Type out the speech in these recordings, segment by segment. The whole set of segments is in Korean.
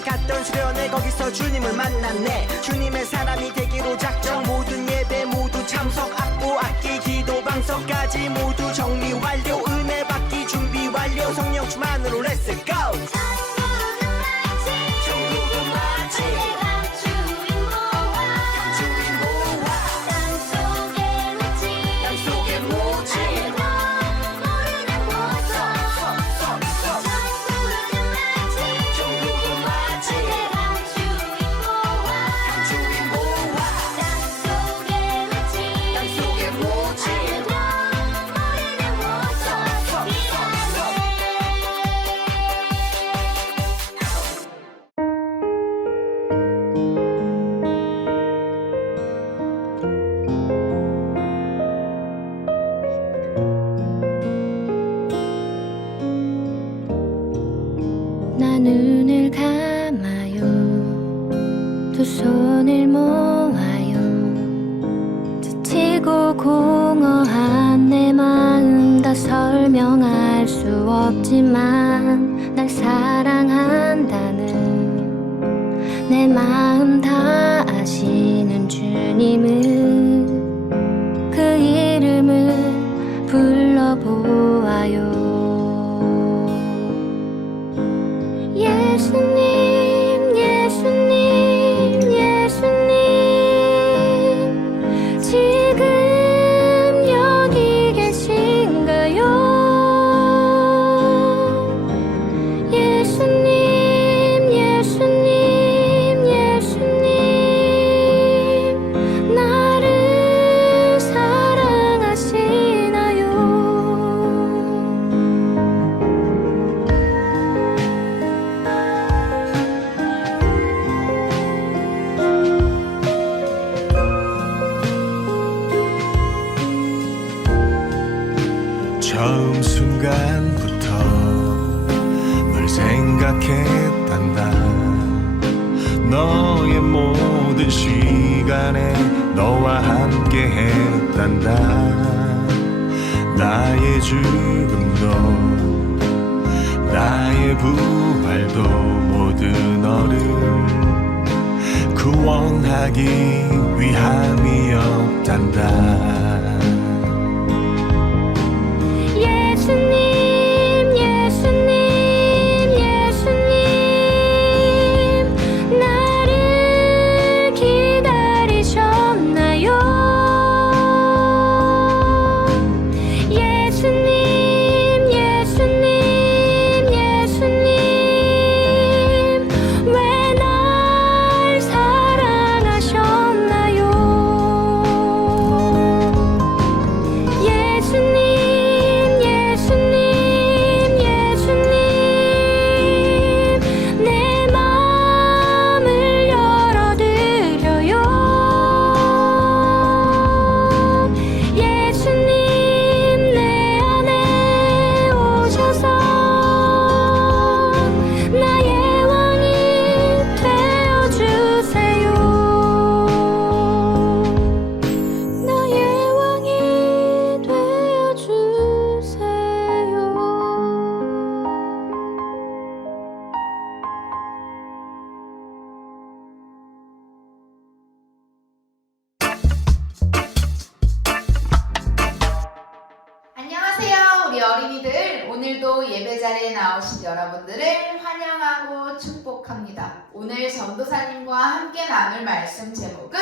예배 갔던 수련회 거기서 주님을 만났네. 주님의 사람이 되기로 작정, 모든 예배 모두 참석, 악보 악기 기도 방석까지 모두 정리 완료. 은혜 받기 준비 완료. 성령 충만으로 Let's go. 눈을 감아요. 두 손을 모아요. 지치고 공허한 내 마음 다 설명할 수 없지만 날 사랑한다는 내 마음 다 아시는 주님을 그 이름을 불러보아요. 예수님, 예수님, 예수님, 지금 여기 계신가요? 예수님, 예수님, 예수님, 나를 사랑하시나요? 처음 순간부터 널 생각했단다. 너의 모든 시간에 너와 함께 했단다. 나의 죽음도 나의 부활도 모두 너를 구원하기 위함이었단다. 예수님, 예수님, 예수님, 나를 기다리셨나요? 예수님, 예수님, 예수님, 왜 날 사랑하셨나요? 예수님, 안녕하세요, 우리 어린이들. 오늘도 예배 자리에 나오신 여러분들을 환영하고 축복합니다. 오늘 전도사님과 함께 나눌 말씀 제목은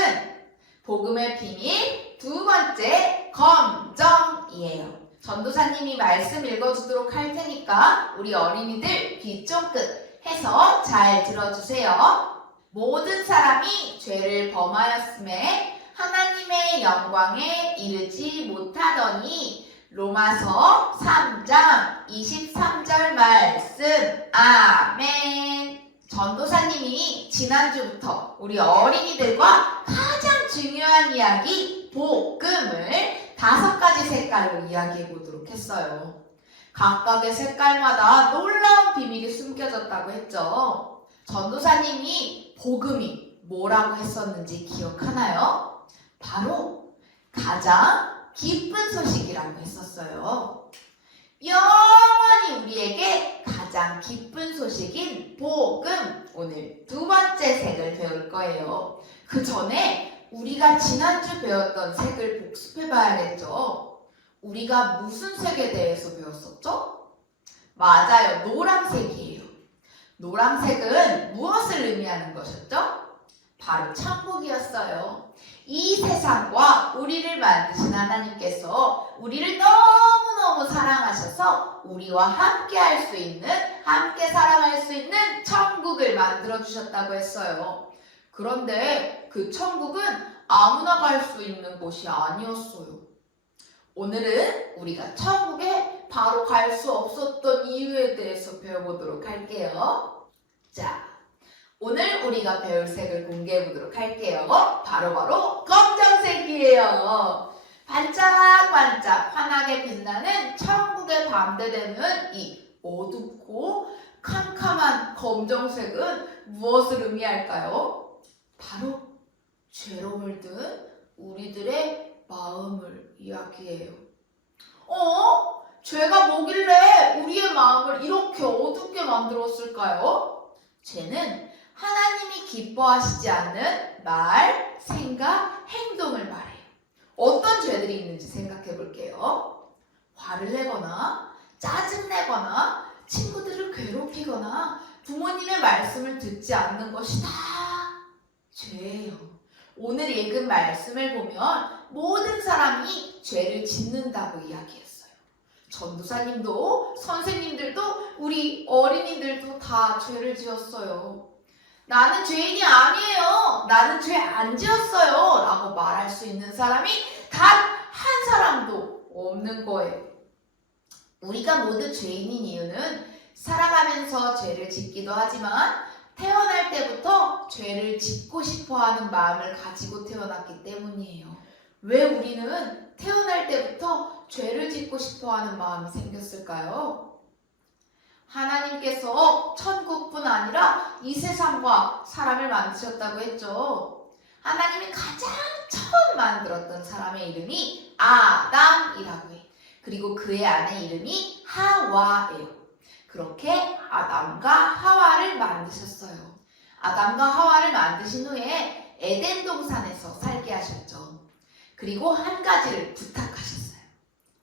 복음의 비밀 두 번째 검정이에요. 전도사님이 말씀 읽어주도록 할 테니까 우리 어린이들 귀 쫑긋 해서 잘 들어주세요. 모든 사람이 죄를 범하였음에 하나님의 영광에 이르지 못하더니 로마서 3장 23절 말씀. 아멘. 전도사님이 지난주부터 우리 어린이들과 가장 중요한 이야기 복음을 5가지 색깔로 이야기해 보도록 했어요. 각각의 색깔마다 놀라운 비밀이 숨겨졌다고 했죠. 전도사님이 복음이 뭐라고 했었는지 기억하나요? 바로 가장 기쁜 소식이라고 했었어요. 영원히 우리에게 가장 가장 기쁜 소식인 복음, 오늘 두 번째 색을 배울 거예요. 그 전에 우리가 지난주 배웠던 색을 복습해 봐야겠죠. 우리가 무슨 색에 대해서 배웠었죠? 맞아요. 노란색이에요. 노란색은 무엇을 의미하는 것이었죠? 바로 천국이었어요. 이 세상과 우리를 만드신 하나님께서 우리를 너무너무 사랑하셔서 우리와 함께 할 수 있는, 함께 사랑할 수 있는 천국을 만들어 주셨다고 했어요. 그런데 그 천국은 아무나 갈 수 있는 곳이 아니었어요. 오늘은 우리가 천국에 바로 갈 수 없었던 이유에 대해서 배워보도록 할게요. 자, 오늘 우리가 배울 색을 공개해 보도록 할게요. 바로 검정색이에요. 반짝반짝 환하게 빛나는 천국의 밤때 되는 이 어둡고 캄캄한 검정색은 무엇을 의미할까요? 바로 죄로 든 우리들의 마음을 이야기해요. 죄가 뭐길래 우리의 마음을 이렇게 어둡게 만들었을까요? 죄는 하나님이 기뻐하시지 않는 말, 생각, 행동을 말해요. 어떤 죄들이 있는지 생각해 볼게요. 화를 내거나, 짜증내거나, 친구들을 괴롭히거나, 부모님의 말씀을 듣지 않는 것이 다 죄예요. 오늘 읽은 말씀을 보면 모든 사람이 죄를 짓는다고 이야기했어요. 전도사님도, 선생님들도, 우리 어린이들도 다 죄를 지었어요. 나는 죄인이 아니에요. 나는 죄 안 지었어요. 라고 말할 수 있는 사람이 단 한 사람도 없는 거예요. 우리가 모두 죄인인 이유는 살아가면서 죄를 짓기도 하지만 태어날 때부터 죄를 짓고 싶어하는 마음을 가지고 태어났기 때문이에요. 왜 우리는 태어날 때부터 죄를 짓고 싶어하는 마음이 생겼을까요? 하나님께서 천국뿐 아니라 이 세상과 사람을 만드셨다고 했죠. 하나님이 가장 처음 만들었던 사람의 이름이 아담이라고 해요. 그리고 그의 아내 이름이 하와예요. 그렇게 아담과 하와를 만드셨어요. 아담과 하와를 만드신 후에 에덴 동산에서 살게 하셨죠. 그리고 한 가지를 부탁하셨어요.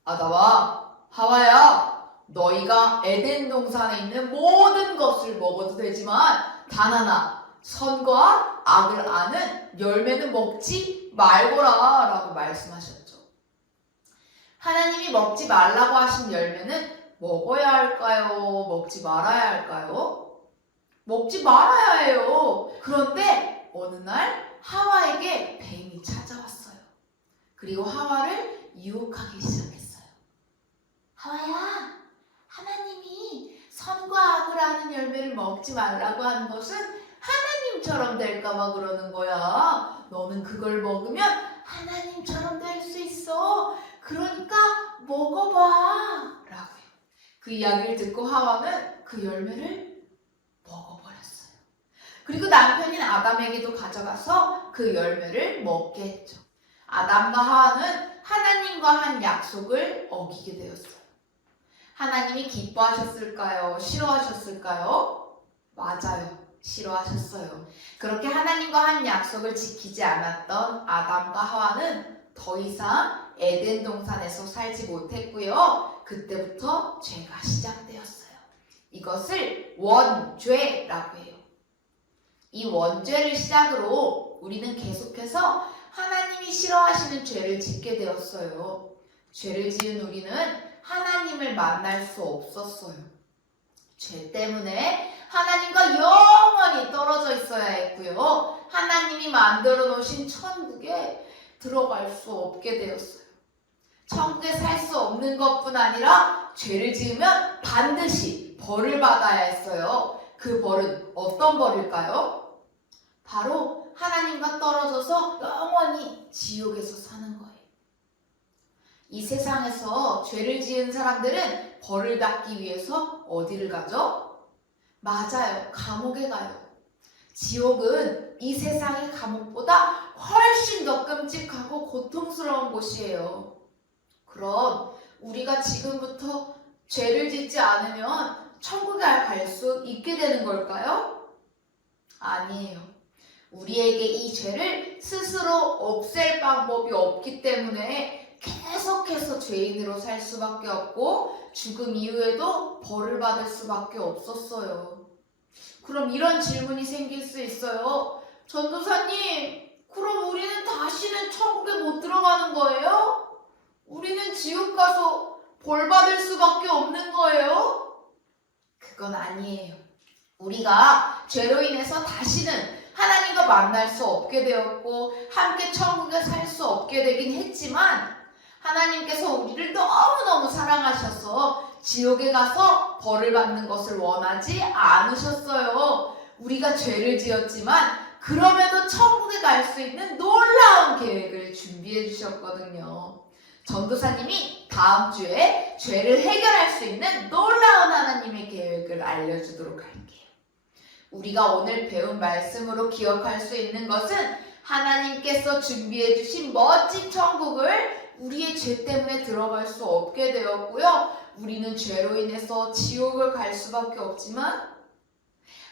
아담아, 하와야, 너희가 에덴 동산에 있는 모든 것을 먹어도 되지만 단 하나, 선과 악을 아는 열매는 먹지 말거라 라고 말씀하셨죠. 하나님이 먹지 말라고 하신 열매는 먹어야 할까요? 먹지 말아야 할까요? 먹지 말아야 해요. 그런데 어느 날 하와에게 뱀이 찾아왔어요. 그리고 하와를 유혹하기 시작했어요. 하와야, 하나님이 선과 악을 아는 열매를 먹지 말라고 하는 것은 하나님처럼 될까봐 그러는 거야. 너는 그걸 먹으면 하나님처럼 될 수 있어. 그러니까 먹어봐 라고 해요. 그 이야기를 듣고 하와는 그 열매를 먹어버렸어요. 그리고 남편인 아담에게도 가져가서 그 열매를 먹게 했죠. 아담과 하와는 하나님과 한 약속을 어기게 되었어요. 하나님이 기뻐하셨을까요? 싫어하셨을까요? 맞아요. 싫어하셨어요. 그렇게 하나님과 한 약속을 지키지 않았던 아담과 하와는 더 이상 에덴 동산에서 살지 못했고요. 그때부터 죄가 시작되었어요. 이것을 원죄라고 해요. 이 원죄를 시작으로 우리는 계속해서 하나님이 싫어하시는 죄를 짓게 되었어요. 죄를 지은 우리는 하나님을 만날 수 없었어요. 죄 때문에 하나님과 영원히 떨어져 있어야 했고요. 하나님이 만들어 놓으신 천국에 들어갈 수 없게 되었어요. 천국에 살 수 없는 것뿐 아니라 죄를 지으면 반드시 벌을 받아야 했어요. 그 벌은 어떤 벌일까요? 바로 하나님과 떨어져서 영원히 지옥에서 사는 거예요. 이 세상에서 죄를 지은 사람들은 벌을 받기 위해서 어디를 가죠? 맞아요. 감옥에 가요. 지옥은 이 세상의 감옥보다 훨씬 더 끔찍하고 고통스러운 곳이에요. 그럼 우리가 지금부터 죄를 짓지 않으면 천국에 갈 수 있게 되는 걸까요? 아니에요. 우리에게 이 죄를 스스로 없앨 방법이 없기 때문에 계속해서 죄인으로 살 수밖에 없고 죽음 이후에도 벌을 받을 수밖에 없었어요. 그럼 이런 질문이 생길 수 있어요. 전도사님, 그럼 우리는 다시는 천국에 못 들어가는 거예요? 우리는 지옥 가서 벌 받을 수밖에 없는 거예요? 그건 아니에요. 우리가 죄로 인해서 다시는 하나님과 만날 수 없게 되었고 함께 천국에 살 수 없게 되긴 했지만 하나님께서 우리를 너무너무 사랑하셔서 지옥에 가서 벌을 받는 것을 원하지 않으셨어요. 우리가 죄를 지었지만 그럼에도 천국에 갈 수 있는 놀라운 계획을 준비해 주셨거든요. 전도사님이 다음 주에 죄를 해결할 수 있는 놀라운 하나님의 계획을 알려주도록 할게요. 우리가 오늘 배운 말씀으로 기억할 수 있는 것은 하나님께서 준비해 주신 멋진 천국을 우리의 죄 때문에 들어갈 수 없게 되었고요. 우리는 죄로 인해서 지옥을 갈 수밖에 없지만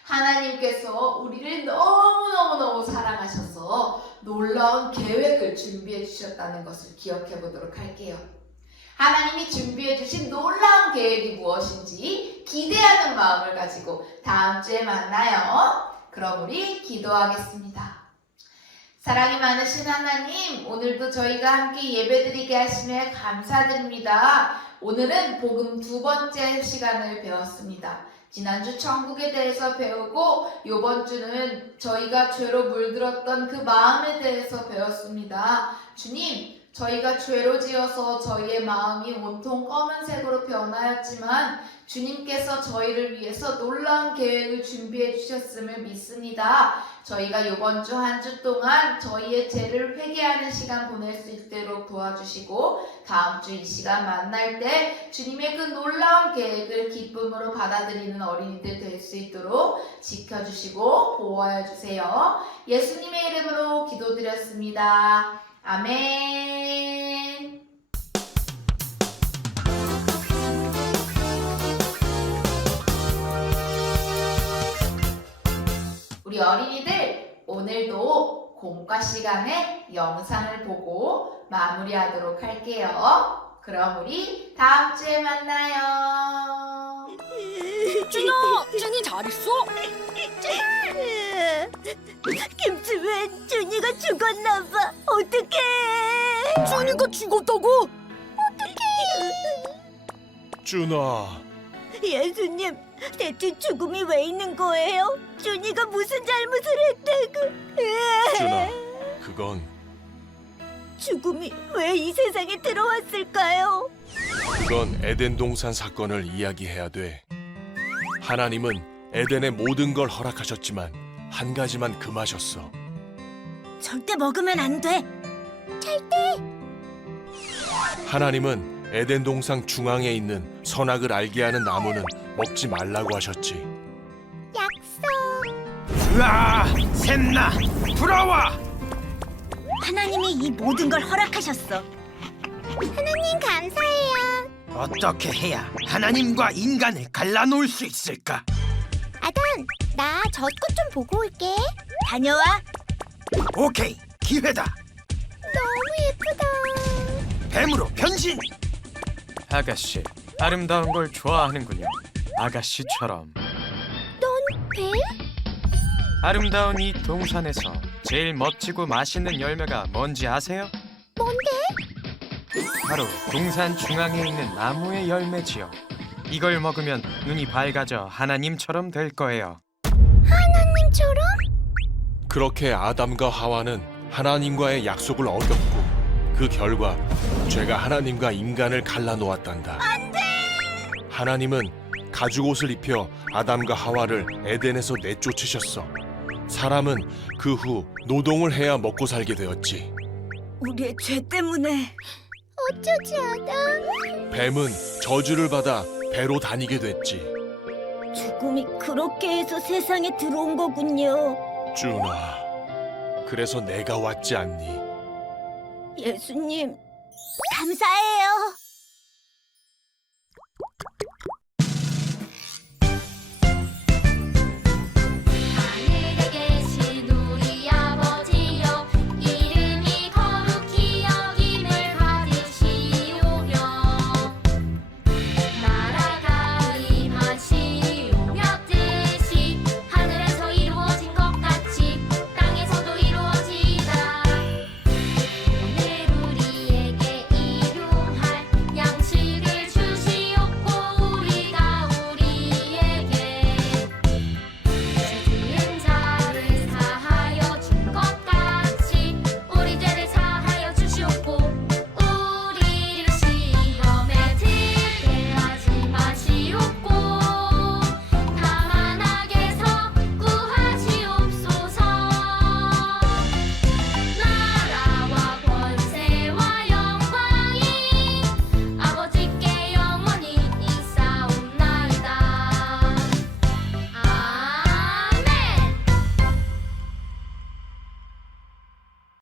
하나님께서 우리를 너무너무 사랑하셔서 놀라운 계획을 준비해 주셨다는 것을 기억해 보도록 할게요. 하나님이 준비해 주신 놀라운 계획이 무엇인지 기대하는 마음을 가지고 다음 주에 만나요. 그럼 우리 기도하겠습니다. 사랑이 많으신 하나님, 오늘도 저희가 함께 예배드리게 하심에 감사드립니다. 오늘은 복음 2번째 시간을 배웠습니다. 지난주 천국에 대해서 배우고 이번 주는 저희가 죄로 물들었던 그 마음에 대해서 배웠습니다. 주님, 저희가 죄로 지어서 저희의 마음이 온통 검은색으로 변하였지만 주님께서 저희를 위해서 놀라운 계획을 준비해 주셨음을 믿습니다. 저희가 이번 주 한 주 동안 저희의 죄를 회개하는 시간 보낼 수 있도록 도와주시고 다음 주 이 시간 만날 때 주님의 그 놀라운 계획을 기쁨으로 받아들이는 어린이들 될 수 있도록 지켜주시고 보호하여 주세요. 예수님의 이름으로 기도드렸습니다. 아멘. 우리 어린이들, 오늘도 공과 시간에 영상을 보고 마무리하도록 할게요. 그럼 우리 다음 주에 만나요. 준이 잘했어? 김치 왜 준이가 죽었나봐. 어떡해. 준이가 죽었다고? 준아, 예수님, 대체 죽음이 왜 있는 거예요? 준이가 무슨 잘못을 했다고. 준아, 그건 죽음이 왜 이 세상에 들어왔을까요? 그건 에덴 동산 사건을 이야기해야 돼. 하나님은 에덴의 모든 걸 허락하셨지만 한 가지만 금하셨어. 절대 먹으면 안 돼. 하나님은 에덴 동산 중앙에 있는 선악을 알게 하는 나무는 먹지 말라고 하셨지. 으아! 샘나! 돌아와! 하나님이 이 모든 걸 허락하셨어. 하나님 감사해요. 어떻게 해야 하나님과 인간을 갈라놓을 수 있을까? 아담, 나 젖꽃 좀 보고 올게. 다녀와. 오케이, 기회다! 너무 예쁘다. 뱀으로 변신! 아가씨, 아름다운 걸 좋아하는군요. 아가씨처럼. 넌 뱀? 아름다운 이 동산에서 제일 멋지고 맛있는 열매가 뭔지 아세요? 뭔데? 바로 동산 중앙에 있는 나무의 열매지요. 이걸 먹으면 눈이 밝아져 하나님처럼 될 거예요. 하나님처럼? 그렇게 아담과 하와는 하나님과의 약속을 어겼고 그 결과 죄가 하나님과 인간을 갈라놓았단다. 하나님은 가죽옷을 입혀 아담과 하와를 에덴에서 내쫓으셨어. 사람은 그 후 노동을 해야 먹고 살게 되었지. 우리의 죄 때문에. 어쩌지 아담? 뱀은 저주를 받아 배로 다니게 됐지. 죽음이 그렇게 해서 세상에 들어온 거군요. 준아, 그래서 내가 왔지 않니? 예수님, 감사해요.